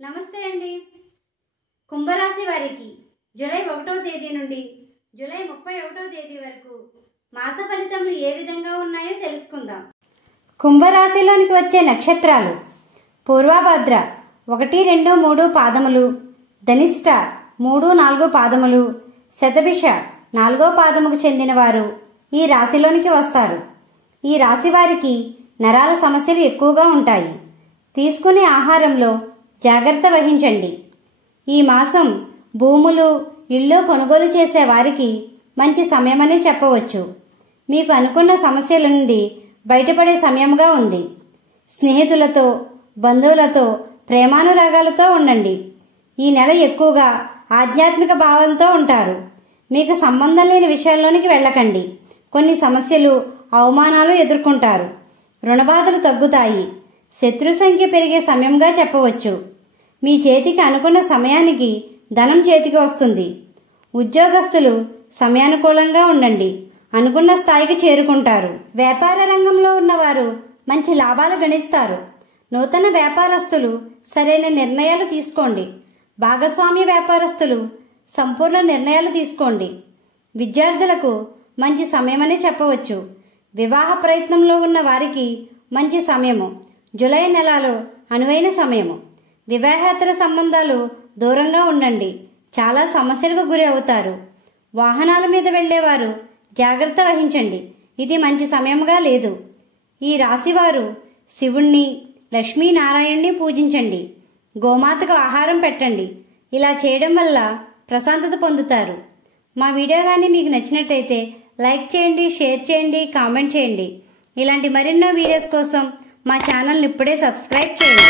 నమస్తే అండి. కుంభరాశి వారికి జూలై 1వ తేదీ నుండి జూలై 31వ తేదీ వరకు మాస ఫలితములు ఏ విధంగా ఉన్నాయో తెలుసుకుందాం. కుంభరాశిలోనికి వచ్చే నక్షత్రాలు: పూర్వభద్ర 1, 2, 3 పాదములు, ధనిష్ట 3, 4 పాదములు, శతభిష 4వ పాదముకు చెందినవారు ఈ రాశిలోనికి వస్తారు. ఈ రాశి వారికి నరాల సమస్యలు ఎక్కువగా ఉంటాయి. తీసుకునే ఆహారంలో జాగ్రత్త వహించండి. ఈ మాసం భూములు, ఇళ్ళు కొనుగోలు చేసే వారికి మంచి సమయమని చెప్పవచ్చు. మీకు అనుకున్న సమస్యల నుండి బయటపడే సమయంగా ఉంది. స్నేహితులతో, బంధువులతో ప్రేమానురాగాలతో ఉండండి. ఈ నెల ఎక్కువగా ఆధ్యాత్మిక భావంతో ఉంటారు. మీకు సంబంధం లేని విషయాల్లోనికి వెళ్ళకండి. కొన్ని సమస్యలు, అవమానాలు ఎదుర్కొంటారు. రుణబాధలు తగ్గుతాయి. శత్రు సంఖ్య పెరిగే సమయంగా చెప్పవచ్చు. మీ చేతికి అనుకున్న సమయానికి ధనం చేతికి వస్తుంది. ఉద్యోగస్తులు సమయానుకూలంగా ఉండండి. అనుకున్న స్థాయికి చేరుకుంటారు. వ్యాపార రంగంలో ఉన్నవారు మంచి లాభాలు గణిస్తారు. నూతన వ్యాపారస్తులు సరైన నిర్ణయాలు తీసుకోండి. భాగస్వామ్య వ్యాపారస్తులు సంపూర్ణ నిర్ణయాలు తీసుకోండి. విద్యార్థులకు మంచి సమయమని చెప్పవచ్చు. వివాహ ప్రయత్నంలో ఉన్న వారికి మంచి సమయము. జూలై నెలలో అనువైన సమయము. వివాహేతర సంబంధాలు దూరంగా ఉండండి. చాలా సమస్యలకు గురి అవుతారు. వాహనాల మీద వెళ్లేవారు జాగ్రత్త వహించండి. ఇది మంచి సమయంగా లేదు. ఈ రాశివారు శివుణ్ణి, లక్ష్మీనారాయణ్ణి పూజించండి. గోమాతకు ఆహారం పెట్టండి. ఇలా చేయడం వల్ల ప్రశాంతత పొందుతారు. మా వీడియో కానీ మీకు నచ్చినట్టయితే లైక్ చేయండి, షేర్ చేయండి, కామెంట్ చేయండి. ఇలాంటి మరెన్నో వీడియోస్ కోసం మా ఛానల్ని ఇప్పుడే సబ్స్క్రైబ్ చేయండి.